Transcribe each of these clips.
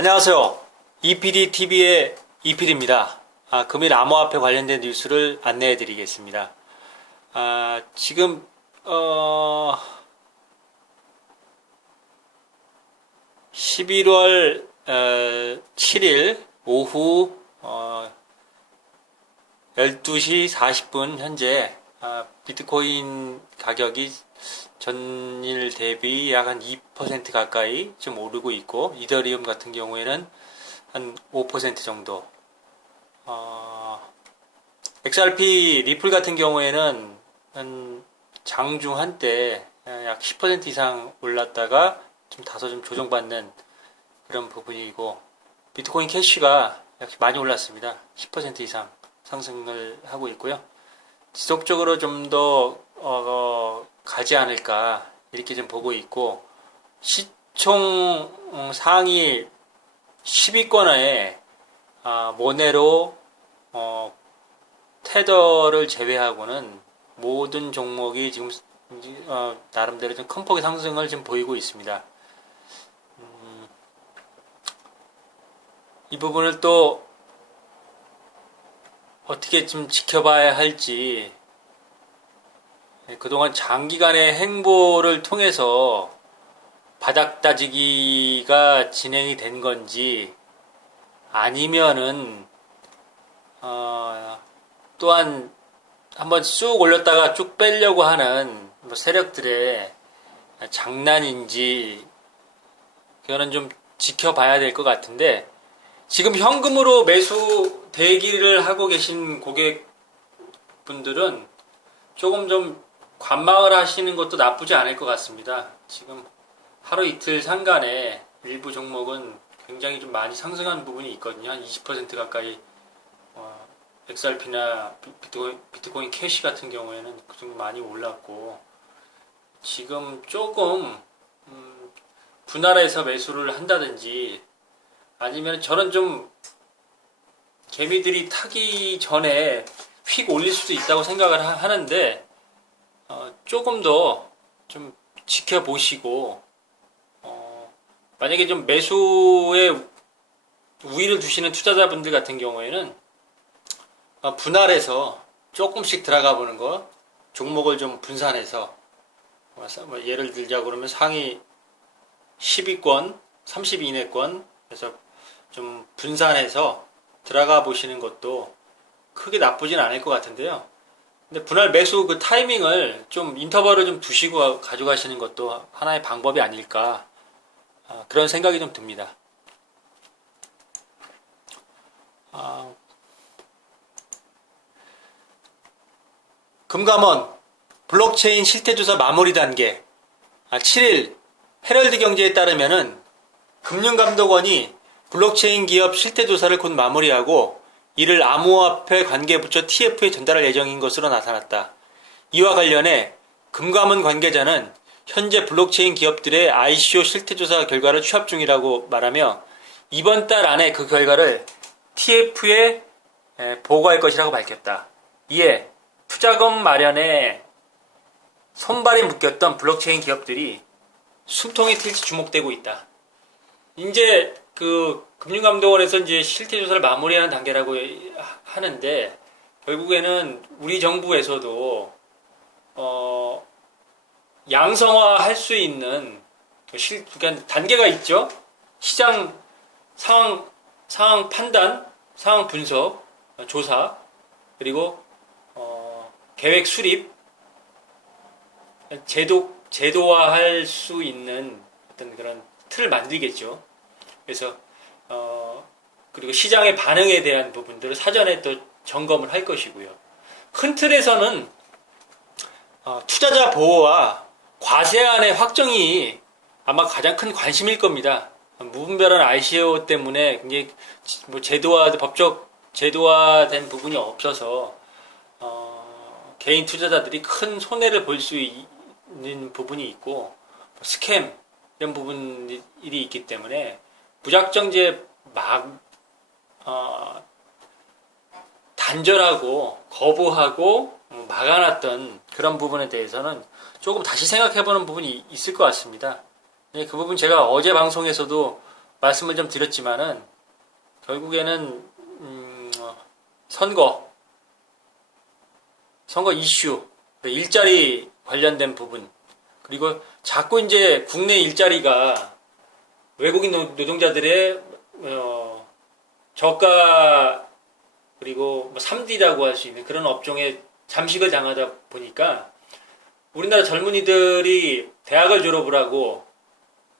안녕하세요. EPDTV의 EPD입니다. 금일 암호화폐 관련된 뉴스를 안내해 드리겠습니다. 지금 11월 7일 오후 12시 40분 현재 비트코인 가격이 전일 대비 약 한 2% 가까이 좀 오르고 있고, 이더리움 같은 경우에는 한 5% 정도. XRP 리플 같은 경우에는 한 장중 한때 약 10% 이상 올랐다가 좀 다소 좀 조정받는 그런 부분이고, 비트코인 캐시가 역시 많이 올랐습니다. 10% 이상 상승을 하고 있고요. 지속적으로 좀 더 가지 않을까 이렇게 좀 보고 있고, 시총 상위 10위권에 모네로 테더를 제외하고는 모든 종목이 지금 나름대로 좀 큰 폭의 상승을 좀 보이고 있습니다. 이 부분을 또 어떻게 좀 지켜봐야 할지, 그동안 장기간의 행보를 통해서 바닥 다지기가 진행이 된 건지, 아니면은 또한 한번 쑥 올렸다가 쭉 빼려고 하는 세력들의 장난인지, 그거는 좀 지켜봐야 될 것 같은데, 지금 현금으로 매수 대기를 하고 계신 고객분들은 조금 좀 관망을 하시는 것도 나쁘지 않을 것 같습니다. 지금 하루 이틀 상간에 일부 종목은 굉장히 좀 많이 상승한 부분이 있거든요. 한 20% 가까이 XRP나 비트코인 캐시 같은 경우에는 그 정도 많이 올랐고, 지금 조금 분할해서 매수를 한다든지, 아니면 저는 좀 개미들이 타기 전에 휙 올릴 수도 있다고 생각을 하는데, 조금 더 좀 지켜보시고, 만약에 좀 매수에 우위를 두시는 투자자분들 같은 경우에는 분할해서 조금씩 들어가 보는 거, 종목을 좀 분산해서, 예를 들자 그러면 상위 10위권, 30위 이내권 그래서 좀 분산해서 들어가 보시는 것도 크게 나쁘진 않을 것 같은데요. 근데 분할 매수 그 타이밍을 좀 인터벌을 좀 두시고 가져가시는 것도 하나의 방법이 아닐까, 그런 생각이 좀 듭니다. 금감원 블록체인 실태조사 마무리 단계 7일 헤럴드 경제에 따르면은 금융감독원이 블록체인 기업 실태조사를 곧 마무리하고 이를 암호화폐 관계부처 TF에 전달할 예정인 것으로 나타났다. 이와 관련해 금감원 관계자는 현재 블록체인 기업들의 ICO 실태조사 결과를 취합 중이라고 말하며, 이번 달 안에 그 결과를 TF에 보고할 것이라고 밝혔다. 이에 투자금 마련에 손발이 묶였던 블록체인 기업들이 숨통이 트일지 주목되고 있다. 이제 그 금융감독원에서 이제 실태조사를 마무리하는 단계라고 하는데, 결국에는 우리 정부에서도 양성화할 수 있는 그러니까 단계가 있죠. 시장 상황 판단, 상황 분석, 조사, 그리고 계획 수립, 제도화할 수 있는 어떤 그런 틀을 만들겠죠. 그래서 그리고 시장의 반응에 대한 부분들을 사전에 또 점검을 할 것이고요. 큰 틀에서는 투자자 보호와 과세안의 확정이 아마 가장 큰 관심일 겁니다. 무분별한 ICO 때문에 굉장히 법적 제도화된 부분이 없어서 개인 투자자들이 큰 손해를 볼 수 있는 부분이 있고, 스캠 이런 부분이 있기 때문에 무작정제 단절하고 거부하고 막아놨던 그런 부분에 대해서는 조금 다시 생각해보는 부분이 있을 것 같습니다. 그 부분 제가 어제 방송에서도 말씀을 좀 드렸지만은 결국에는 선거 이슈, 일자리 관련된 부분, 그리고 자꾸 이제 국내 일자리가 외국인 노동자들의 저가 그리고 3D라고 할 수 있는 그런 업종에 잠식을 당하다 보니까 우리나라 젊은이들이 대학을 졸업을 하고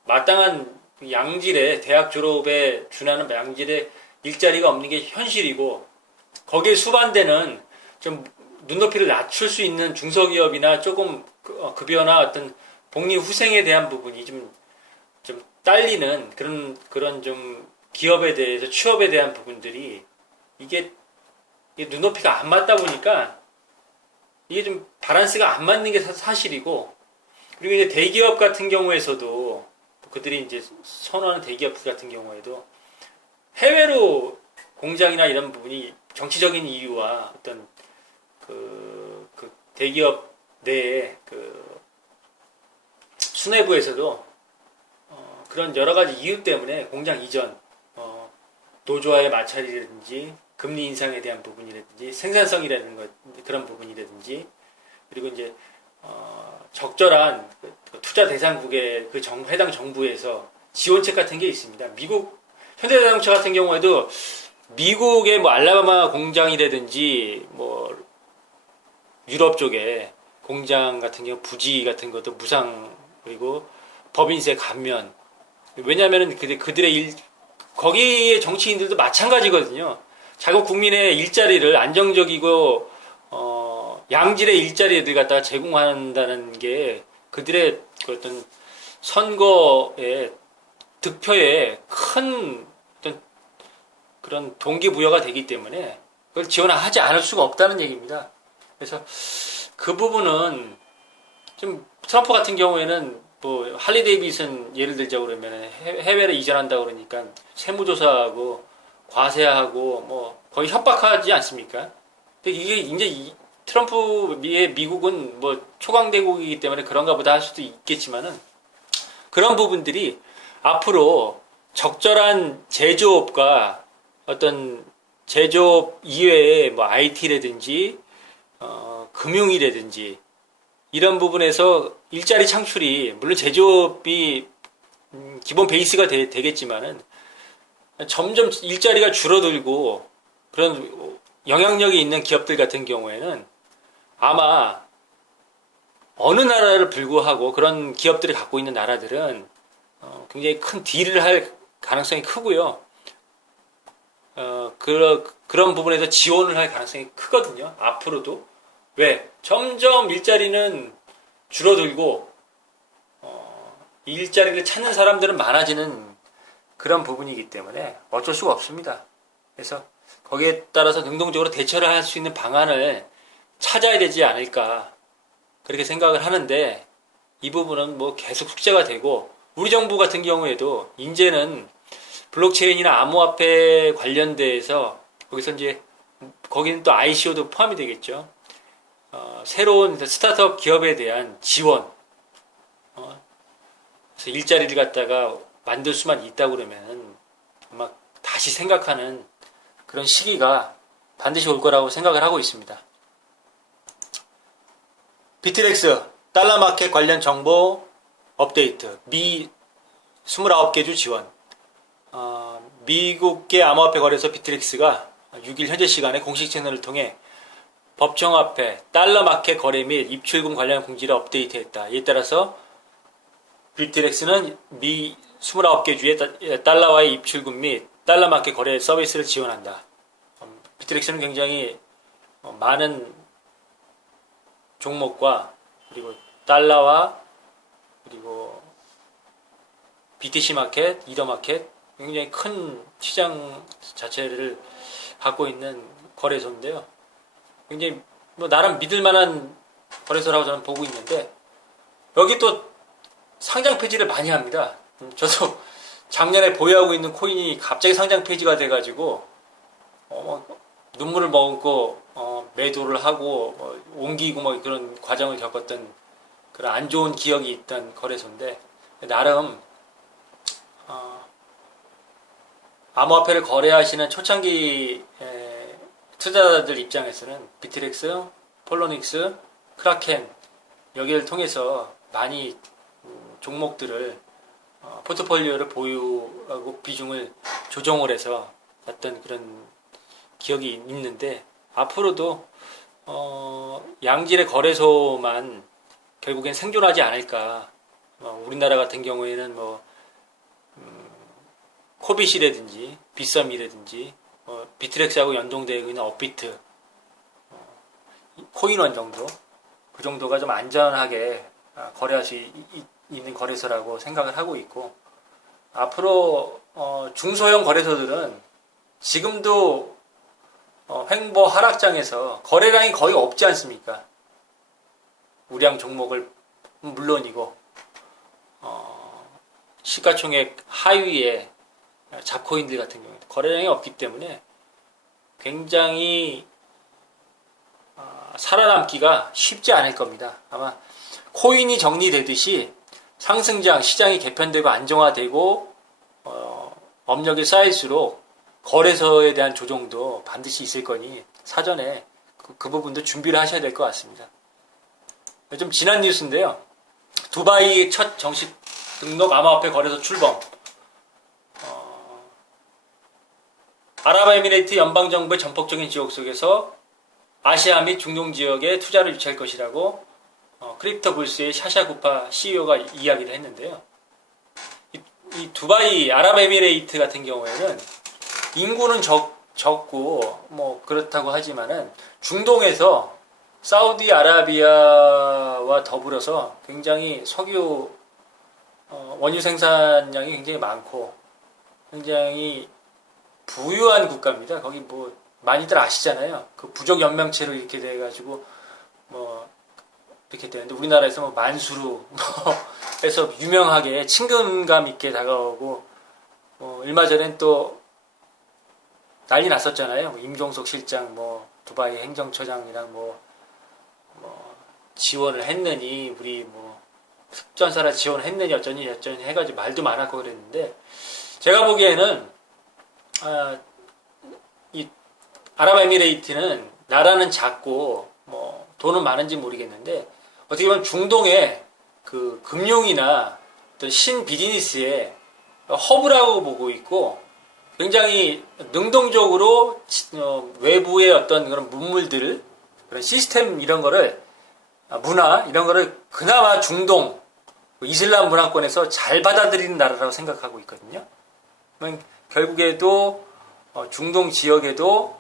마땅한 양질의 대학 졸업에 준하는 양질의 일자리가 없는 게 현실이고, 거기에 수반되는 좀 눈높이를 낮출 수 있는 중소기업이나 조금 급여나 어떤 복리후생에 대한 부분이 좀 딸리는 그런 좀 기업에 대해서 취업에 대한 부분들이 이게 눈높이가 안 맞다 보니까 이게 좀 밸런스가 안 맞는 게 사실이고, 그리고 이제 대기업 같은 경우에서도 그들이 이제 선호하는 대기업 같은 경우에도 해외로 공장이나 이런 부분이 정치적인 이유와 어떤 그 대기업 내의 그 수뇌부에서도 그런 여러 가지 이유 때문에 공장 이전, 노조와의 마찰이라든지 금리 인상에 대한 부분이라든지 생산성이라는 것, 그런 부분이라든지, 그리고 이제 적절한 투자 대상국의 해당 정부에서 지원책 같은 게 있습니다. 미국 현대자동차 같은 경우에도 미국의 뭐 알라바마 공장이라든지 뭐 유럽 쪽에 공장 같은 경우 부지 같은 것도 무상, 그리고 법인세 감면. 왜냐하면은 그들의 거기에 정치인들도 마찬가지거든요. 자국 국민의 일자리를 안정적이고 양질의 일자리를 갖다가 제공한다는 게 그들의 어떤 선거의 득표에 큰 어떤 그런 동기부여가 되기 때문에 그걸 지원하지 않을 수가 없다는 얘기입니다. 그래서 그 부분은 좀 트럼프 같은 경우에는 뭐 할리 데이비슨 예를 들자 그러면 해외로 이전한다 그러니까 세무조사하고 과세하고 뭐 거의 협박하지 않습니까? 근데 이게 이제 트럼프의 미국은 뭐 초강대국이기 때문에 그런가 보다 할 수도 있겠지만은 그런 부분들이 앞으로 적절한 제조업과 어떤 제조업 이외에 뭐 IT라든지 금융이라든지 이런 부분에서 일자리 창출이, 물론 제조업이 기본 베이스가 되겠지만은 점점 일자리가 줄어들고 그런 영향력이 있는 기업들 같은 경우에는 아마 어느 나라를 불구하고 그런 기업들이 갖고 있는 나라들은 굉장히 큰 딜을 할 가능성이 크고요. 그런 부분에서 지원을 할 가능성이 크거든요. 앞으로도. 왜? 점점 일자리는 줄어들고 일자리를 찾는 사람들은 많아지는 그런 부분이기 때문에 어쩔 수가 없습니다. 그래서 거기에 따라서 능동적으로 대처를 할 수 있는 방안을 찾아야 되지 않을까, 그렇게 생각을 하는데, 이 부분은 뭐 계속 숙제가 되고, 우리 정부 같은 경우에도 이제는 블록체인이나 암호화폐 관련돼서 거기는 또 ICO도 포함이 되겠죠. 새로운 스타트업 기업에 대한 지원, 그래서 일자리를 갖다가 만들 수만 있다고 그러면 아마 다시 생각하는 그런 시기가 반드시 올 거라고 생각을 하고 있습니다. 비트렉스 달러 마켓 관련 정보 업데이트. 미 29개 주 지원. 미국계 암호화폐 거래소 비트렉스가 6일 현재 시간에 공식 채널을 통해 법정화폐 달러 마켓 거래 및 입출금 관련 공지를 업데이트했다. 이에 따라서 비트렉스는 미 29개 주의 달러와의 입출금 및 달러 마켓 거래 서비스를 지원한다. 비트렉스는 굉장히 많은 종목과 그리고 달러와 그리고 BTC 마켓, 이더 마켓, 굉장히 큰 시장 자체를 갖고 있는 거래소인데요. 굉장히 뭐 나름 믿을 만한 거래소라고 저는 보고 있는데, 여기 또 상장 폐지를 많이 합니다. 저도 작년에 보유하고 있는 코인이 갑자기 상장 폐지가 돼가지고 눈물을 머금고 매도를 하고 옮기고 뭐 그런 과정을 겪었던 그런 안 좋은 기억이 있던 거래소인데, 나름 암호화폐를 거래하시는 초창기 투자자들 입장에서는 비트렉스, 폴로닉스, 크라켄 여기를 통해서 많이 종목들을 포트폴리오를 보유하고 비중을 조정을 해서 어떤 그런 기억이 있는데 앞으로도 양질의 거래소만 결국엔 생존하지 않을까. 우리나라 같은 경우에는 코빗이라든지 빗썸이라든지 비트렉스하고 연동되어 있는 업비트, 코인원 정도 그 정도가 좀 안전하게 거래할 수 있는 거래소라고 생각을 하고 있고 앞으로 중소형 거래소들은 지금도 횡보 하락장에서 거래량이 거의 없지 않습니까? 우량 종목을 물론이고 시가총액 하위의 잡코인들 같은 경우에 거래량이 없기 때문에 굉장히 살아남기가 쉽지 않을 겁니다. 아마 코인이 정리되듯이 상승장 시장이 개편되고 안정화되고 업력이 쌓일수록 거래소에 대한 조정도 반드시 있을 거니 사전에 그 부분도 준비를 하셔야 될 것 같습니다. 좀 지난 뉴스인데요. 두바이 첫 정식 등록 암호화폐 거래소 출범. 아랍에미레이트 연방정부의 전폭적인 지역 속에서 아시아 및 중동 지역에 투자를 유치할 것이라고 크립토불스의 샤샤구파 CEO가 이야기를 했는데요. 이 두바이 아랍에미레이트 같은 경우에는 인구는 적고 그렇다고 하지만은 중동에서 사우디아라비아와 더불어서 굉장히 석유 원유 생산량이 굉장히 많고 굉장히 부유한 국가입니다. 거기 많이들 아시잖아요. 그 부족 연명체로 이렇게 돼가지고 이렇게 되는데 우리나라에서 만수르 해서 유명하게 친근감 있게 다가오고 얼마 전엔 또 난리 났었잖아요. 임종석 실장 두바이 행정처장이랑 지원을 했느니 우리 흡전사라 지원을 했느니 어쩌니 해가지고 말도 많았고 그랬는데 제가 보기에는 이 아랍에미레이트는 나라는 작고 돈은 많은지 모르겠는데 어떻게 보면 중동의 그 금융이나 어떤 신비즈니스의 허브라고 보고 있고 굉장히 능동적으로 외부의 어떤 그런 문물들을 그런 시스템 이런 거를 문화 이런 거를 그나마 중동 이슬람 문화권에서 잘 받아들이는 나라라고 생각하고 있거든요. 결국에도 중동 지역에도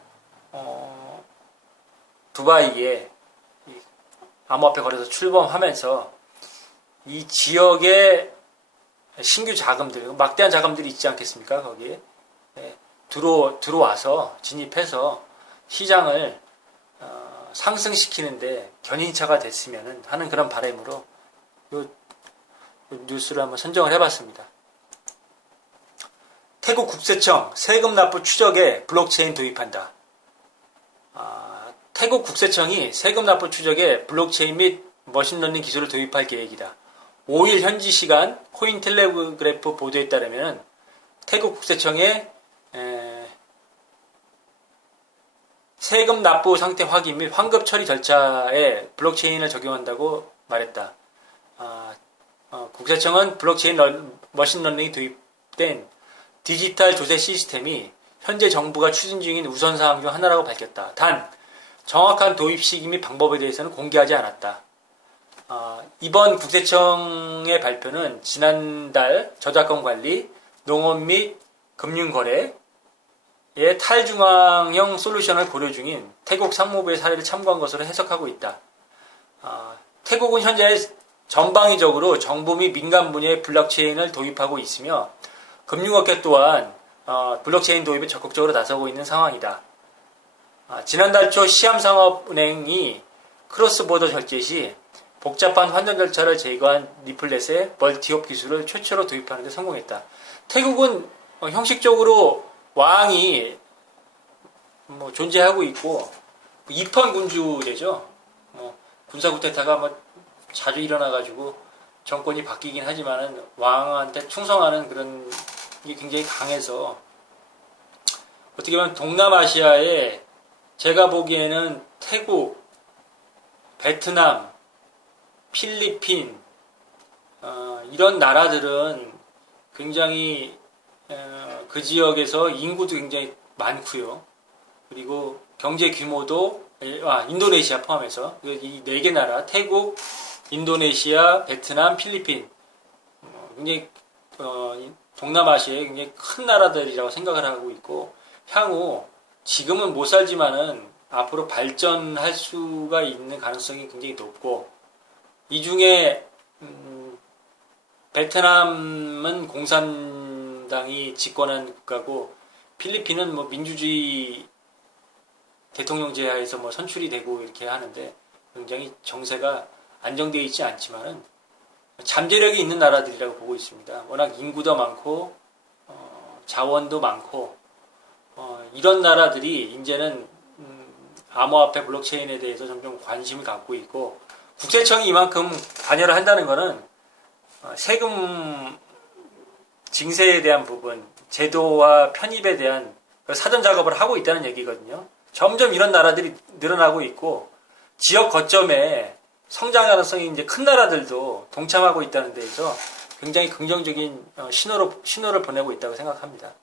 두바이에 암호화폐 거래소 출범하면서 이 지역의 신규 자금들 막대한 자금들이 있지 않겠습니까? 거기에 들어와서 진입해서 시장을 상승시키는데 견인차가 됐으면 하는 그런 바람으로 이 뉴스를 한번 선정을 해봤습니다. 태국 국세청 세금 납부 추적에 블록체인 도입한다. 태국 국세청이 세금 납부 추적에 블록체인 및 머신러닝 기술을 도입할 계획이다. 5일 현지 시간 코인텔레그래프 보도에 따르면 태국 국세청의 세금 납부 상태 확인 및 환급 처리 절차에 블록체인을 적용한다고 말했다. 국세청은 블록체인 머신러닝이 도입된 디지털 조세 시스템이 현재 정부가 추진 중인 우선사항 중 하나라고 밝혔다. 단 정확한 도입 시기 및 방법에 대해서는 공개하지 않았다. 이번 국세청의 발표는 지난달 저작권 관리, 농업 및 금융거래의 탈중앙형 솔루션을 고려 중인 태국 상무부의 사례를 참고한 것으로 해석하고 있다. 태국은 현재 전방위적으로 정부 및 민간 분야의 블록체인을 도입하고 있으며 금융업계 또한 블록체인 도입에 적극적으로 나서고 있는 상황이다. 지난달 초 시암상업은행이 크로스보더 결제 시 복잡한 환전 절차를 제거한 리플렛의 멀티옵 기술을 최초로 도입하는 데 성공했다. 태국은 형식적으로 왕이 존재하고 있고 입헌 군주제죠. 군사 쿠데타가 자주 일어나가지고 정권이 바뀌긴 하지만은 왕한테 충성하는 그런 게 굉장히 강해서 어떻게 보면 동남아시아에 제가 보기에는 태국, 베트남, 필리핀 이런 나라들은 굉장히 그 지역에서 인구도 굉장히 많고요. 그리고 경제 규모도 인도네시아 포함해서 이 네 개 나라 태국, 인도네시아, 베트남, 필리핀 굉장히 동남아시아의 굉장히 큰 나라들이라고 생각을 하고 있고 향후 지금은 못 살지만은 앞으로 발전할 수가 있는 가능성이 굉장히 높고 이 중에 베트남은 공산당이 집권한 국가고 필리핀은 뭐 민주주의 대통령제 하에서 뭐 선출이 되고 이렇게 하는데 굉장히 정세가 안정되어 있지 않지만은 잠재력이 있는 나라들이라고 보고 있습니다. 워낙 인구도 많고 자원도 많고 이런 나라들이 이제는 암호화폐 블록체인에 대해서 점점 관심을 갖고 있고 국세청이 이만큼 관여를 한다는 것은 세금 징세에 대한 부분, 제도와 편입에 대한 사전 작업을 하고 있다는 얘기거든요. 점점 이런 나라들이 늘어나고 있고 지역 거점에 성장 가능성이 이제 큰 나라들도 동참하고 있다는 데에서 굉장히 긍정적인 신호를 보내고 있다고 생각합니다.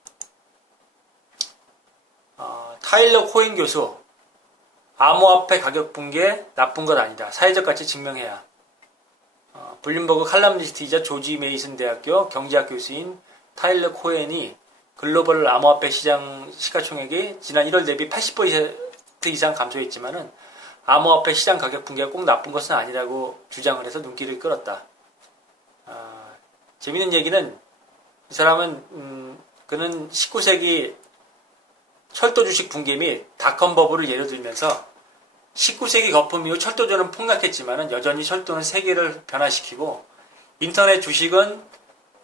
타일러 코엔 교수, 암호화폐 가격 붕괴 나쁜 것 아니다. 사회적 가치 증명해야. 블룸버그 칼럼니스트이자 조지 메이슨 대학교 경제학 교수인 타일러 코엔이 글로벌 암호화폐 시장 시가총액이 지난 1월 대비 80% 이상 감소했지만은 암호화폐 시장 가격 붕괴가 꼭 나쁜 것은 아니라고 주장을 해서 눈길을 끌었다. 재밌는 얘기는 이 사람은 그는 19세기 철도 주식 붕괴 및 닷컴 버블을 예로 들면서 19세기 거품 이후 철도주는 폭락했지만 여전히 철도는 세계를 변화시키고 인터넷 주식은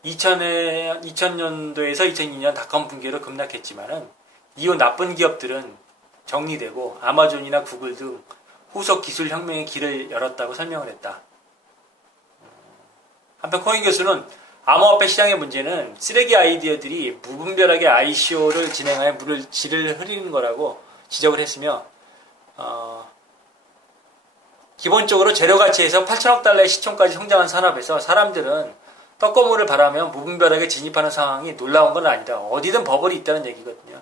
2000년도에서 2002년 닷컴 붕괴로 급락했지만 이후 나쁜 기업들은 정리되고 아마존이나 구글 등 후속 기술 혁명의 길을 열었다고 설명을 했다. 한편 코인 교수는 암호화폐 시장의 문제는 쓰레기 아이디어들이 무분별하게 ICO를 진행하여 질을 흐리는 거라고 지적을 했으며 기본적으로 재료가치에서 8천억 달러의 시총까지 성장한 산업에서 사람들은 떡고물을 바라며 무분별하게 진입하는 상황이 놀라운 건 아니다. 어디든 버블이 있다는 얘기거든요.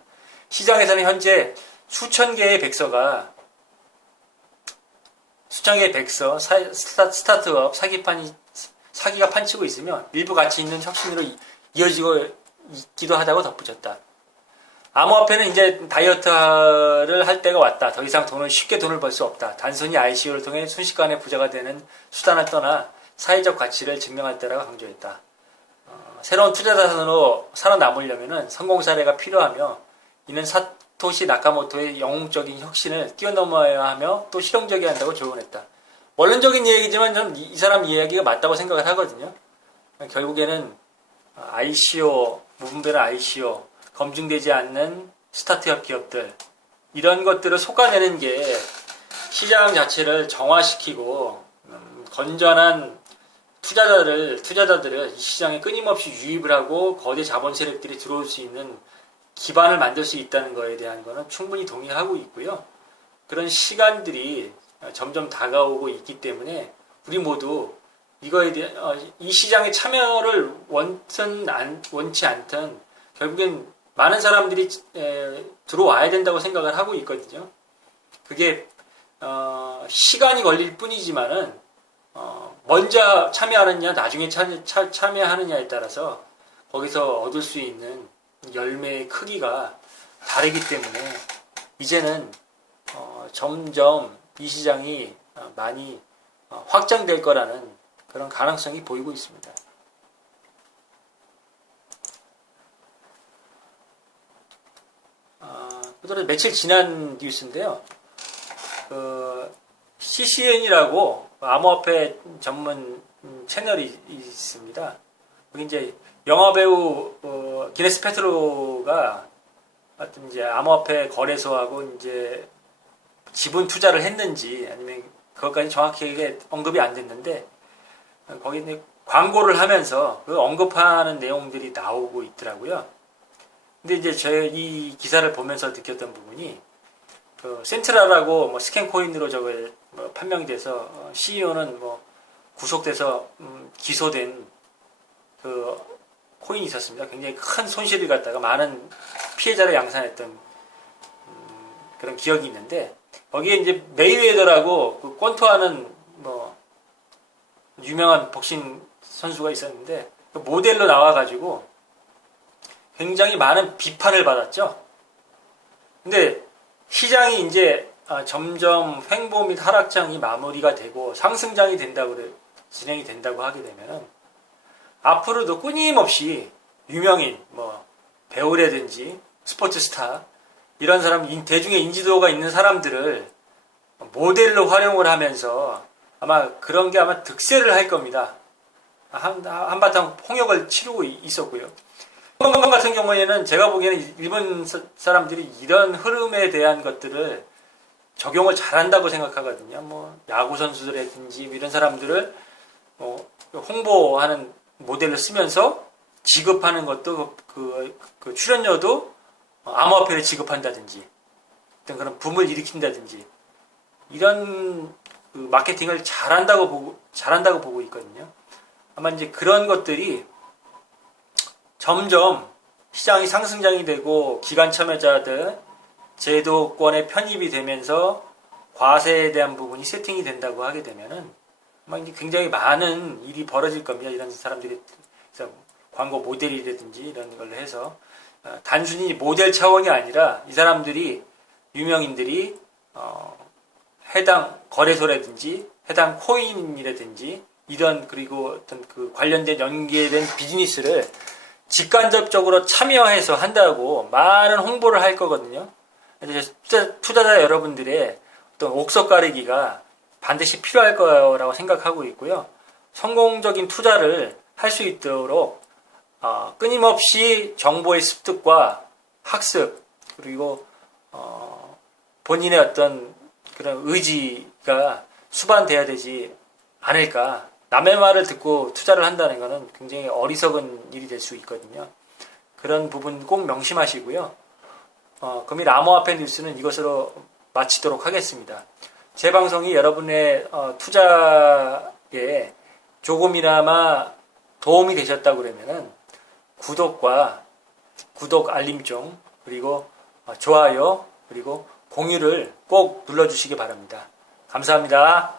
시장에서는 현재 수천 개의 백서, 스타트업, 사기가 판치고 있으며 일부 가치 있는 혁신으로 이어지고 있기도 하다고 덧붙였다. 암호화폐는 이제 다이어트를 할 때가 왔다. 더 이상 쉽게 돈을 벌 수 없다. 단순히 ICO를 통해 순식간에 부자가 되는 수단을 떠나 사회적 가치를 증명할 때라고 강조했다. 새로운 투자 자산으로 살아남으려면 성공 사례가 필요하며 이는 사토시 나카모토의 영웅적인 혁신을 뛰어넘어야 하며 또 실용적이어야 한다고 조언했다. 원론적인 얘기지만 저는 이 사람 이야기가 맞다고 생각을 하거든요. 결국에는 ICO, 무분별한 ICO, 검증되지 않는 스타트업 기업들 이런 것들을 속아내는 게 시장 자체를 정화시키고 건전한 투자자들을 이 시장에 끊임없이 유입을 하고 거대 자본 세력들이 들어올 수 있는 기반을 만들 수 있다는 거에 대한 거는 충분히 동의하고 있고요. 그런 시간들이 점점 다가오고 있기 때문에 우리 모두 이거에 대한 이 시장에 참여를 원치 않든 결국엔 많은 사람들이 들어와야 된다고 생각을 하고 있거든요. 그게 시간이 걸릴 뿐이지만은 먼저 참여하느냐 나중에 참여하느냐에 따라서 거기서 얻을 수 있는 열매의 크기가 다르기 때문에 이제는 점점 이 시장이 많이 확장될 거라는 그런 가능성이 보이고 있습니다. 그대로 며칠 지난 뉴스인데요. CCN이라고 암호화폐 전문 채널이 있습니다. 여기 이제 영화배우 기네스 페트로가 하여튼 이제 암호화폐 거래소하고 이제 지분 투자를 했는지 아니면 그것까지 정확하게 언급이 안 됐는데 거기 광고를 하면서 그 언급하는 내용들이 나오고 있더라고요. 근데 이제 제 이 기사를 보면서 느꼈던 부분이 그 센트럴하고 뭐 스캔코인으로 저걸 뭐 판명이 돼서 CEO는 뭐 구속돼서 기소된 그 코인이 있었습니다. 굉장히 큰 손실을 갖다가 많은 피해자를 양산했던 그런 기억이 있는데 거기에 이제 메이웨더라고 그 권투하는 뭐 유명한 복싱 선수가 있었는데 그 모델로 나와가지고 굉장히 많은 비판을 받았죠. 근데 시장이 이제 점점 횡보 및 하락장이 마무리가 되고 상승장이 된다고 진행이 된다고 하게 되면은 앞으로도 끊임없이 유명인 뭐 배우라든지 스포츠 스타 이런 사람 대중의 인지도가 있는 사람들을 모델로 활용을 하면서 아마 그런 게 아마 득세를 할 겁니다. 한바탕 홍역을 치르고 있었고요. 일본 같은 경우에는 제가 보기에는 일본 사람들이 이런 흐름에 대한 것들을 적용을 잘한다고 생각하거든요. 뭐 야구 선수들이라든지 이런 사람들을 홍보하는 모델로 쓰면서 지급하는 것도 그 출연료도 암호화폐를 지급한다든지 어떤 그런 붐을 일으킨다든지 이런 그 마케팅을 잘한다고 보고 있거든요. 아마 이제 그런 것들이 점점 시장이 상승장이 되고 기관 참여자들 제도권에 편입이 되면서 과세에 대한 부분이 세팅이 된다고 하게 되면은 아마 이제 굉장히 많은 일이 벌어질 겁니다. 이런 사람들이 광고 모델이라든지 이런 걸로 해서 단순히 모델 차원이 아니라 이 사람들이 유명인들이 해당 거래소라든지 해당 코인이라든지 이런 그리고 어떤 그 관련된 연계된 비즈니스를 직간접적으로 참여해서 한다고 많은 홍보를 할 거거든요. 투자자 여러분들의 어떤 옥석 가리기가 반드시 필요할 거라고 생각하고 있고요. 성공적인 투자를 할 수 있도록 끊임없이 정보의 습득과 학습 그리고 본인의 어떤 그런 의지가 수반돼야 되지 않을까. 남의 말을 듣고 투자를 한다는 것은 굉장히 어리석은 일이 될 수 있거든요. 그런 부분 꼭 명심하시고요. 금일 암호화폐 뉴스는 이것으로 마치도록 하겠습니다. 제 방송이 여러분의 투자에 조금이나마 도움이 되셨다고 그러면은 구독 알림종 그리고 좋아요 그리고 공유를 꼭 눌러주시기 바랍니다. 감사합니다.